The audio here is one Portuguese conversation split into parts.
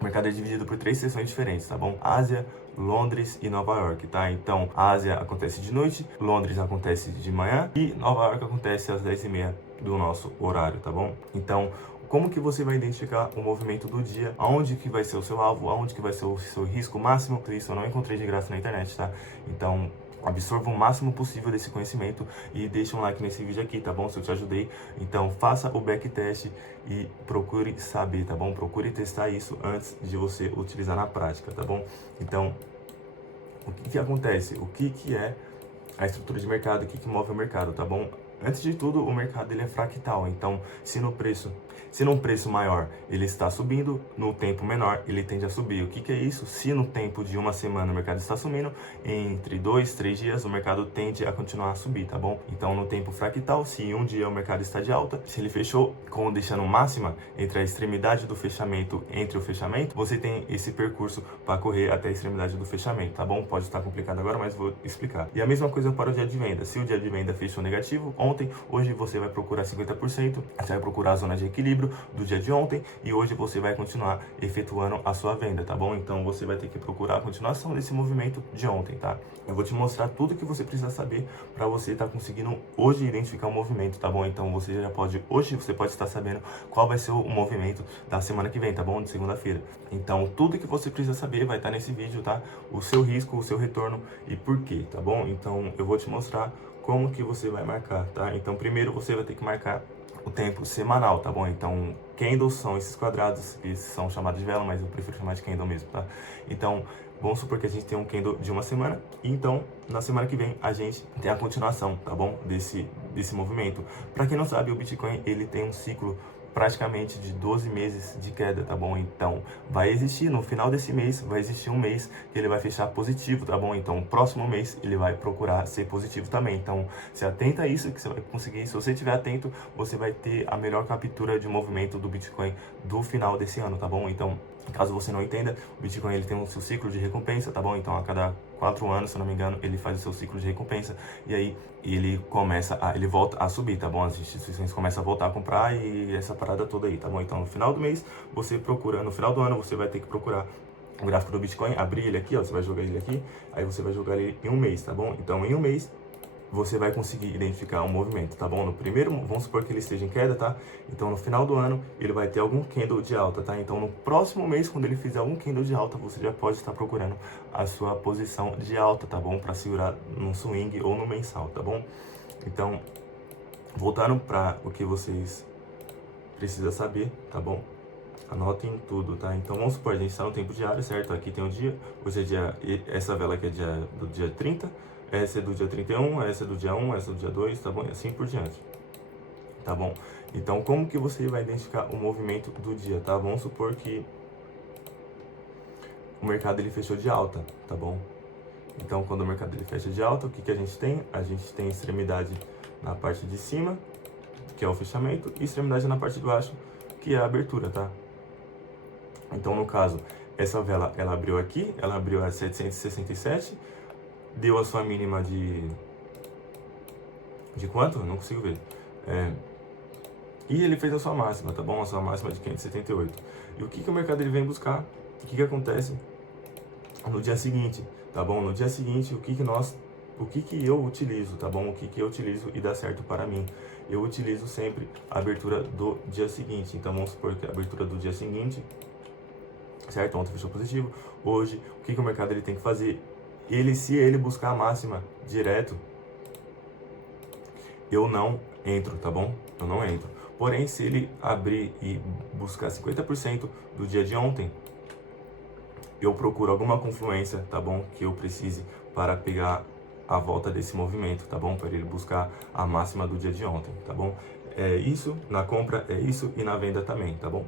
O mercado é dividido por 3 seções diferentes, tá bom? Ásia, Londres e Nova York, tá? Então, a Ásia acontece de noite, Londres acontece de manhã e Nova York acontece às 10h30 do nosso horário, tá bom? Então, como que você vai identificar o movimento do dia? Aonde que vai ser o seu alvo? Aonde que vai ser o seu risco máximo? Isso eu não encontrei de graça na internet, tá? Então, absorva o máximo possível desse conhecimento e deixa um like nesse vídeo aqui, tá bom? Se eu te ajudei, então faça o backtest e procure saber, tá bom? Procure testar isso antes de você utilizar na prática, tá bom? Então, o que acontece? O que é a estrutura de mercado? O que move o mercado, tá bom? Antes de tudo, o mercado ele é fractal, então se num preço maior ele está subindo, no tempo menor ele tende a subir. O que é isso? Se no tempo de uma semana o mercado está subindo, entre 2, 3 dias o mercado tende a continuar a subir, tá bom? Então no tempo fractal, se um dia o mercado está de alta, se ele fechou deixando máxima entre a extremidade do fechamento entre o fechamento, você tem esse percurso para correr até a extremidade do fechamento, tá bom? Pode estar complicado agora, mas vou explicar. E a mesma coisa para o dia de venda. Se o dia de venda fechou negativo ontem, hoje você vai procurar 50%, você vai procurar a zona de equilíbrio do dia de ontem e hoje você vai continuar efetuando a sua venda, tá bom? Então você vai ter que procurar a continuação desse movimento de ontem, tá? Eu vou te mostrar tudo que você precisa saber para você estar conseguindo hoje identificar o movimento, tá bom? Então você hoje você pode estar sabendo qual vai ser o movimento da semana que vem, tá bom? De segunda-feira. Então tudo que você precisa saber vai estar nesse vídeo, tá? O seu risco, o seu retorno e por quê, tá bom? Então eu vou te mostrar como que você vai marcar, tá? Então primeiro você vai ter que marcar o tempo semanal, tá bom? Então, candles são esses quadrados que são chamados de vela, mas eu prefiro chamar de candle mesmo, tá? Então, vamos supor que a gente tem um candle de uma semana, e então, na semana que vem, a gente tem a continuação, tá bom? Desse movimento. Para quem não sabe, o Bitcoin, ele tem um ciclo praticamente de 12 meses de queda, tá bom? Então, vai existir, no final desse mês, vai existir um mês que ele vai fechar positivo, tá bom? Então, o próximo mês, ele vai procurar ser positivo também. Então, se atenta a isso, que você vai conseguir. Se você estiver atento, você vai ter a melhor captura de movimento do Bitcoin do final desse ano, tá bom? Então, caso você não entenda, o Bitcoin, ele tem o seu ciclo de recompensa, tá bom? Então, a cada 4 anos, se eu não me engano, ele faz o seu ciclo de recompensa e aí ele volta a subir, tá bom? As instituições começam a voltar a comprar e essa parada toda aí, tá bom? Então, no final do mês, no final do ano, você vai ter que procurar o gráfico do Bitcoin, abrir ele aqui, ó, você vai jogar ele aqui, aí você vai jogar ele em um mês, tá bom? Então, em um mês, você vai conseguir identificar um movimento, tá bom? No primeiro, vamos supor que ele esteja em queda, tá? Então, no final do ano, ele vai ter algum candle de alta, tá? Então, no próximo mês, quando ele fizer algum candle de alta, você já pode estar procurando a sua posição de alta, tá bom? Para segurar no swing ou no mensal, tá bom? Então, voltando para o que vocês precisam saber, tá bom? Anotem tudo, tá? Então, vamos supor, a gente está no tempo diário, certo? Aqui tem o dia, hoje é dia, essa vela aqui é do dia 30, essa é do dia 31, essa é do dia 1, essa é do dia 2, tá bom? E assim por diante, tá bom? Então, como que você vai identificar o movimento do dia, tá? Vamos supor que o mercado ele fechou de alta, tá bom? Então, quando o mercado ele fecha de alta, o que a gente tem? A gente tem extremidade na parte de cima, que é o fechamento, e extremidade na parte de baixo, que é a abertura, tá? Então, no caso, essa vela, ela abriu aqui, ela abriu a 767, deu a sua mínima de quanto? Não consigo ver. E ele fez a sua máxima, tá bom? A sua máxima de 578. E o que o mercado ele vem buscar? O que acontece no dia seguinte, tá bom? No dia seguinte, o que eu utilizo, tá bom? O que eu utilizo e dá certo para mim? Eu utilizo sempre a abertura do dia seguinte. Então, vamos supor que a abertura do dia seguinte, certo? Ontem fechou positivo. Hoje, o que o mercado ele tem que fazer? Se ele buscar a máxima direto, eu não entro, tá bom? Eu não entro. Porém, se ele abrir e buscar 50% do dia de ontem, eu procuro alguma confluência, tá bom? Que eu precise para pegar a volta desse movimento, tá bom? Para ele buscar a máxima do dia de ontem, tá bom? É isso na compra, é isso e na venda também, tá bom?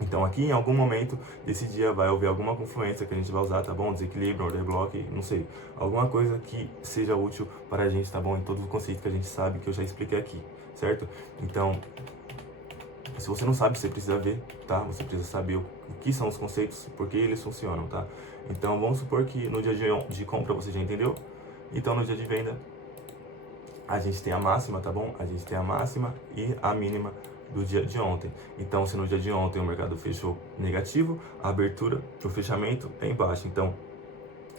Então aqui em algum momento desse dia vai haver alguma confluência que a gente vai usar, tá bom? Desequilíbrio, order block, não sei. Alguma coisa que seja útil para a gente, tá bom? Em todos os conceitos que a gente sabe, que eu já expliquei aqui, certo? Então, se você não sabe, você precisa ver, tá? Você precisa saber o que são os conceitos, por que eles funcionam, tá? Então, vamos supor que no dia de compra você já entendeu. Então, no dia de venda, a gente tem a máxima, tá bom? A gente tem a máxima e a mínima do dia de ontem. Então, se no dia de ontem o mercado fechou negativo, a abertura, o fechamento é em baixa. Então,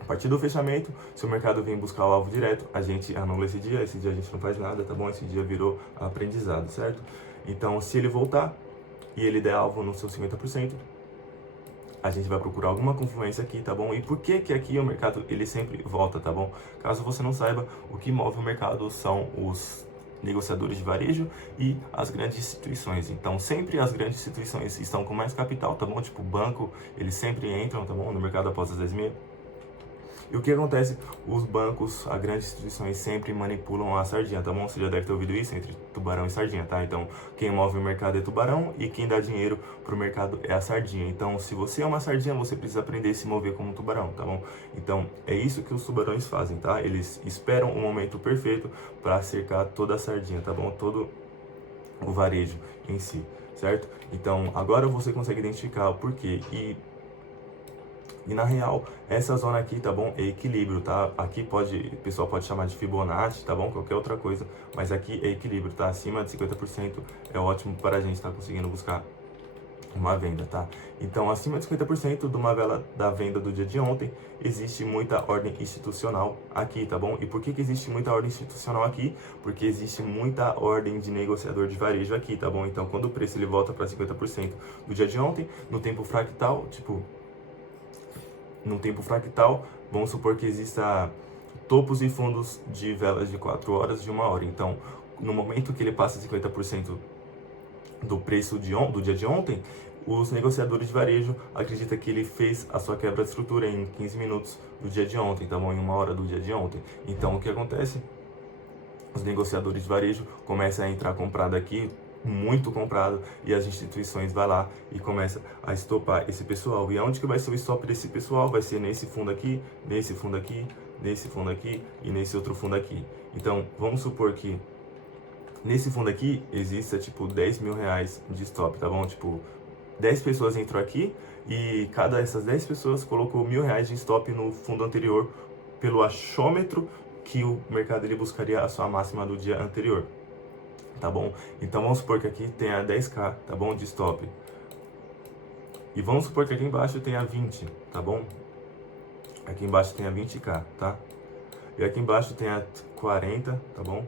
a partir do fechamento, se o mercado vem buscar o alvo direto, a gente anula esse dia a gente não faz nada, tá bom? Esse dia virou aprendizado, certo? Então, se ele voltar e ele der alvo no seu 50%, a gente vai procurar alguma confluência aqui, tá bom? E por que que aqui o mercado, ele sempre volta, tá bom? Caso você não saiba, o que move o mercado são os negociadores de varejo e as grandes instituições. Então, sempre as grandes instituições estão com mais capital, tá bom? Tipo, banco, eles sempre entram, tá bom? No mercado após as 10h30. E o que acontece? Os bancos, as grandes instituições sempre manipulam a sardinha, tá bom? Você já deve ter ouvido isso entre tubarão e sardinha, tá? Então, quem move o mercado é tubarão e quem dá dinheiro pro mercado é a sardinha. Então, se você é uma sardinha, você precisa aprender a se mover como um tubarão, tá bom? Então, é isso que os tubarões fazem, tá? Eles esperam o momento perfeito para cercar toda a sardinha, tá bom? Todo o varejo em si, certo? Então, agora você consegue identificar o porquê. E na real, essa zona aqui, tá bom? É equilíbrio, tá? Aqui o pessoal pode chamar de Fibonacci, tá bom? Qualquer outra coisa, mas aqui é equilíbrio, tá? Acima de 50% é ótimo para a gente estar conseguindo buscar uma venda, tá? Então, acima de 50% de uma vela da venda do dia de ontem, existe muita ordem institucional aqui, tá bom? E por que que existe muita ordem institucional aqui? Porque existe muita ordem de negociador de varejo aqui, tá bom? Então, quando o preço ele volta para 50% do dia de ontem, no tempo fractal, tipo, num tempo fractal, vamos supor que exista topos e fundos de velas de 4 horas, de 1 hora. Então, no momento que ele passa 50% do preço do dia de ontem, os negociadores de varejo acreditam que ele fez a sua quebra de estrutura em 15 minutos do dia de ontem, tá bom? Em 1 hora do dia de ontem. Então, o que acontece? Os negociadores de varejo começam a entrar comprado aqui, muito comprado, e as instituições vai lá e começa a estopar esse pessoal. E aonde que vai ser o stop desse pessoal? Vai ser nesse fundo aqui, nesse fundo aqui, nesse fundo aqui e nesse outro fundo aqui. Então, vamos supor que nesse fundo aqui exista tipo 10 mil reais de stop, tá bom? Tipo, 10 pessoas entrou aqui e cada dessas 10 pessoas colocou 1.000 reais de stop no fundo anterior pelo achômetro que o mercado ele buscaria a sua máxima do dia anterior, tá bom? Então vamos supor que aqui tenha 10k, tá bom, de stop. E vamos supor que aqui embaixo tenha 20, tá bom? Aqui embaixo tenha 20k, tá? E aqui embaixo tenha 40, tá bom?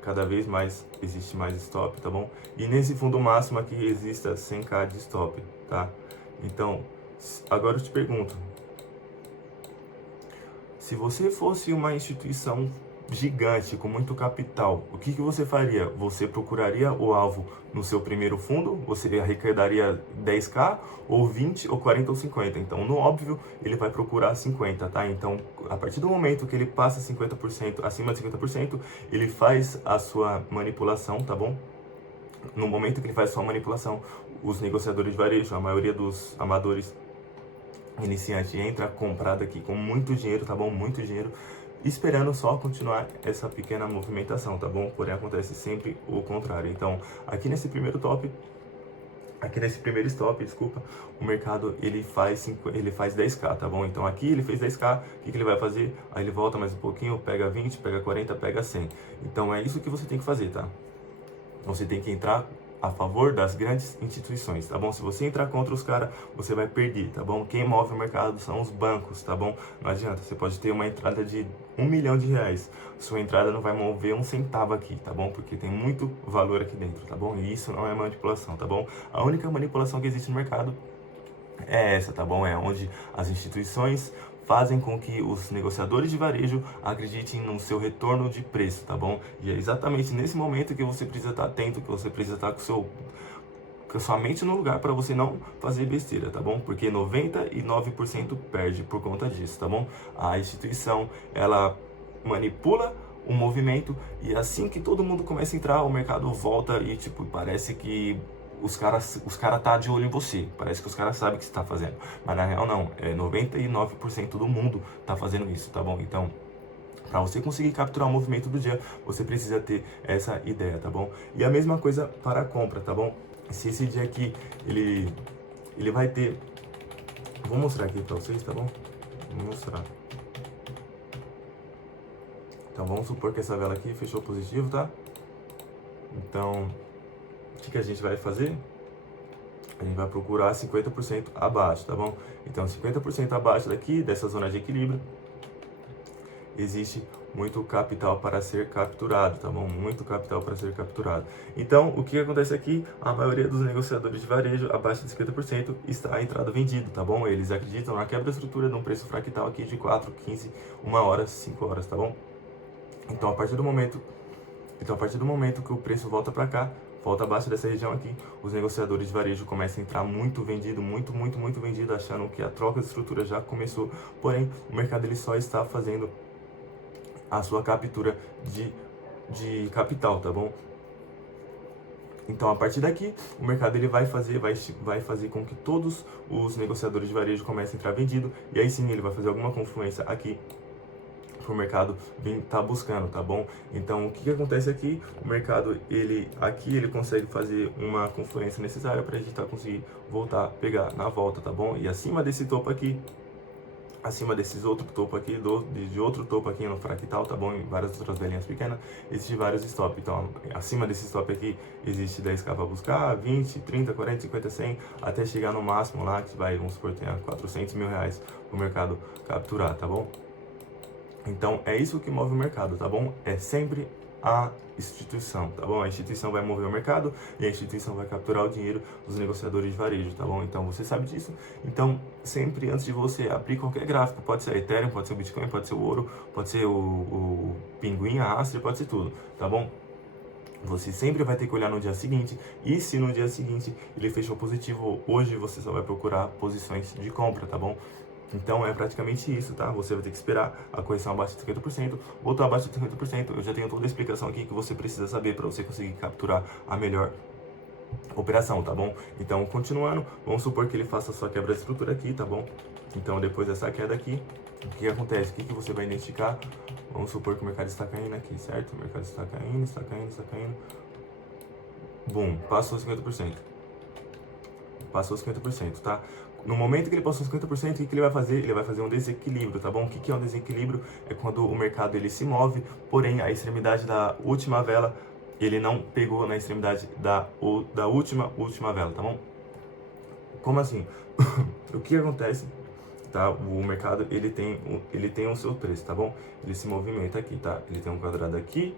Cada vez mais existe mais stop, tá bom? E nesse fundo máximo aqui exista 100k de stop, tá? Então, agora eu te pergunto, se você fosse uma instituição gigante, com muito capital, o que que você faria? Você procuraria o alvo no seu primeiro fundo? Você arrecadaria 10k, ou 20, ou 40, ou 50? Então, no óbvio, ele vai procurar 50, tá? Então, a partir do momento que ele passa 50%, acima de 50%, ele faz a sua manipulação, tá bom? No momento que ele faz a sua manipulação, os negociadores de varejo, a maioria dos amadores iniciante entra comprado aqui com muito dinheiro, tá bom? Muito dinheiro, esperando só continuar essa pequena movimentação, tá bom? Porém, acontece sempre o contrário. Então, aqui nesse primeiro stop, desculpa, o mercado ele faz 10k, tá bom? Então aqui ele fez 10k, o que que ele vai fazer? Aí ele volta mais um pouquinho, pega 20, pega 40, pega 100. Então é isso que você tem que fazer, tá? Você tem que entrar a favor das grandes instituições, tá bom? Se você entrar contra os caras, você vai perder, tá bom? Quem move o mercado são os bancos, tá bom? Não adianta, você pode ter uma entrada de R$1 milhão, sua entrada não vai mover um centavo aqui, tá bom? Porque tem muito valor aqui dentro, tá bom? E isso não é manipulação, tá bom? A única manipulação que existe no mercado é essa, tá bom? É onde as instituições fazem com que os negociadores de varejo acreditem no seu retorno de preço, tá bom? E é exatamente nesse momento que você precisa estar atento, que você precisa estar com a sua mente no lugar para você não fazer besteira, tá bom? Porque 99% perde por conta disso, tá bom? A instituição, ela manipula o movimento e assim que todo mundo começa a entrar, o mercado volta e, tipo, parece que os caras tá de olho em você. Parece que os caras sabem o que você tá fazendo. Mas na real não. 99% do mundo tá fazendo isso, tá bom? Então, para você conseguir capturar o movimento do dia, você precisa ter essa ideia, tá bom? E a mesma coisa para a compra, tá bom? Se esse dia aqui, ele vai ter... Vou mostrar aqui para vocês, tá bom? Vou mostrar. Então, vamos supor que essa vela aqui fechou positivo, tá? Então, o que a gente vai fazer? A gente vai procurar 50% abaixo, tá bom? Então, 50% abaixo daqui, dessa zona de equilíbrio, existe muito capital para ser capturado, tá bom? Muito capital para ser capturado. Então, o que acontece aqui? A maioria dos negociadores de varejo, abaixo de 50%, está entrado vendido, tá bom? Eles acreditam na quebra estrutura de um preço fractal aqui de 4, 15, 1 hora, 5 horas, tá bom? Então, a partir do momento que o preço volta para cá, volta abaixo dessa região aqui, os negociadores de varejo começam a entrar muito vendido, muito vendido, achando que a troca de estrutura já começou, porém, o mercado ele só está fazendo a sua captura de capital, tá bom? Então, a partir daqui, o mercado ele vai fazer com que todos os negociadores de varejo comecem a entrar vendido, e aí sim ele vai fazer alguma confluência aqui o mercado tá buscando, tá bom? Então, o que acontece aqui? O mercado, ele consegue fazer uma confluência necessária para a gente conseguir voltar, pegar na volta, tá bom? E acima desse topo aqui, acima desses outros topos aqui, de outro topo aqui no fractal, tá bom? Em várias outras velinhas pequenas, existem vários stop. Então, acima desse stop aqui, existe 10k para buscar, 20, 30, 40, 50, 100, até chegar no máximo lá, que vai, vamos supor, tenha 400 mil reais para o mercado capturar, tá bom? Então, é isso que move o mercado, tá bom? É sempre a instituição, tá bom? A instituição vai mover o mercado e a instituição vai capturar o dinheiro dos negociadores de varejo, tá bom? Então, você sabe disso. Então, sempre antes de você abrir qualquer gráfico, pode ser Ethereum, pode ser o Bitcoin, pode ser o ouro, pode ser o pinguim, a Astro, pode ser tudo, tá bom? Você sempre vai ter que olhar no dia seguinte, e se no dia seguinte ele fechou positivo, hoje você só vai procurar posições de compra, tá bom? Então é praticamente isso, tá? Você vai ter que esperar a correção abaixo de 50%, voltar abaixo de 50%. Eu já tenho toda a explicação aqui que você precisa saber para você conseguir capturar a melhor operação, tá bom? Então, continuando, vamos supor que ele faça a sua quebra de estrutura aqui, tá bom? Então, depois dessa queda aqui, o que acontece? O que você vai identificar? Vamos supor que o mercado está caindo aqui, certo? O mercado está caindo, está caindo, está caindo. Bum, passou 50%. Passou 50%, tá? No momento que ele passou 50%, o que ele vai fazer? Ele vai fazer um desequilíbrio, tá bom? O que é um desequilíbrio? É quando o mercado ele se move, porém a extremidade da última vela, ele não pegou na extremidade da última vela, tá bom? Como assim? O que acontece? Tá? O mercado ele tem o seu preço, tá bom? Ele se movimenta aqui, tá? Ele tem um quadrado aqui,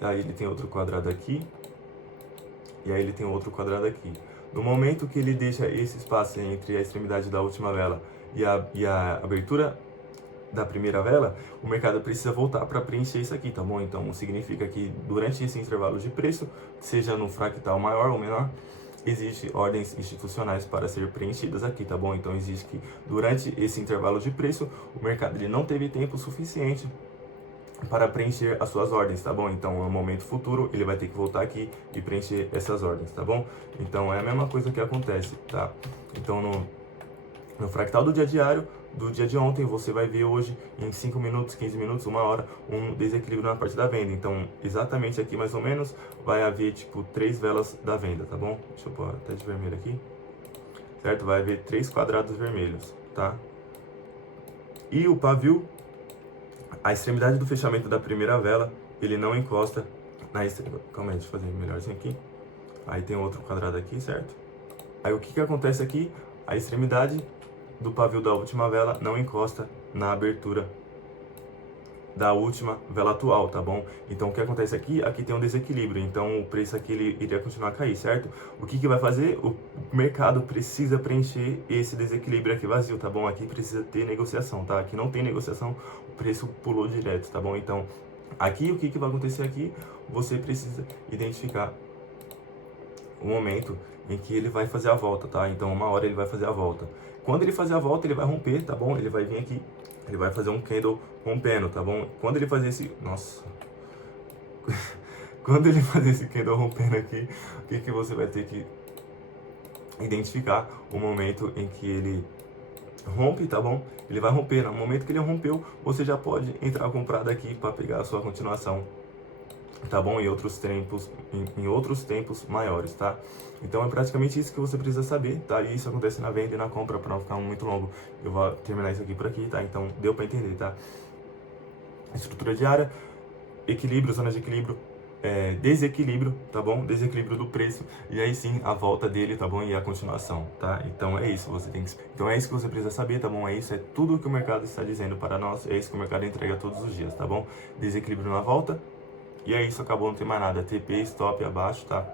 aí ele tem outro quadrado aqui, e aí ele tem outro quadrado aqui. No momento que ele deixa esse espaço entre a extremidade da última vela e a abertura da primeira vela, o mercado precisa voltar para preencher isso aqui, tá bom? Então, significa que durante esse intervalo de preço, seja no fractal maior ou menor, existe ordens institucionais para ser preenchidas aqui, tá bom? Então, existe que durante esse intervalo de preço, o mercado ele não teve tempo suficiente para preencher as suas ordens, tá bom? Então, no momento futuro, ele vai ter que voltar aqui e preencher essas ordens, tá bom? Então, é a mesma coisa que acontece, tá? Então, no fractal do dia diário, do dia de ontem, você vai ver hoje, em 5 minutos, 15 minutos, 1 hora, um desequilíbrio na parte da venda. Então, exatamente aqui, mais ou menos, vai haver, tipo, 3 velas da venda, tá bom? Deixa eu pôr até de vermelho aqui. Certo? Vai haver 3 quadrados vermelhos, tá? E o pavio, a extremidade do fechamento da primeira vela, ele não encosta na extremidade. Calma aí, deixa eu fazer melhorzinho aqui. Aí tem outro quadrado aqui, certo? Aí o que acontece aqui? A extremidade do pavio da última vela não encosta na abertura da última vela atual, tá bom? Então o que acontece aqui? Aqui tem um desequilíbrio, então o preço aqui ele iria continuar a cair, certo? O que vai fazer? O mercado precisa preencher esse desequilíbrio aqui vazio, tá bom? Aqui precisa ter negociação, tá? Aqui não tem negociação, o preço pulou direto, tá bom? Então aqui o que vai acontecer aqui? Você precisa identificar o momento em que ele vai fazer a volta, tá? Então uma hora ele vai fazer a volta. Quando ele fazer a volta, ele vai romper, tá bom? Ele vai vir aqui, ele vai fazer um candle rompendo, tá bom? Quando ele fazer esse... Nossa! Quando ele fazer esse candle rompendo aqui, o que você vai ter que identificar? O momento em que ele rompe, tá bom? Ele vai romper. No momento que ele rompeu, você já pode entrar comprado aqui para pegar a sua continuação, tá bom? Em outros tempos maiores, tá? Então é praticamente isso que você precisa saber, tá? E isso acontece na venda e na compra, para não ficar muito longo. Eu vou terminar isso aqui por aqui, tá? Então deu para entender, tá? Estrutura diária, equilíbrio, zona de equilíbrio, desequilíbrio, tá bom? Desequilíbrio do preço, e aí sim a volta dele, tá bom? E a continuação, tá? Então é isso, então é isso que você precisa saber, tá bom? É isso, é tudo o que o mercado está dizendo para nós, é isso que o mercado entrega todos os dias, tá bom? Desequilíbrio na volta, e é isso, acabou, não tem mais nada. TP, stop abaixo, tá?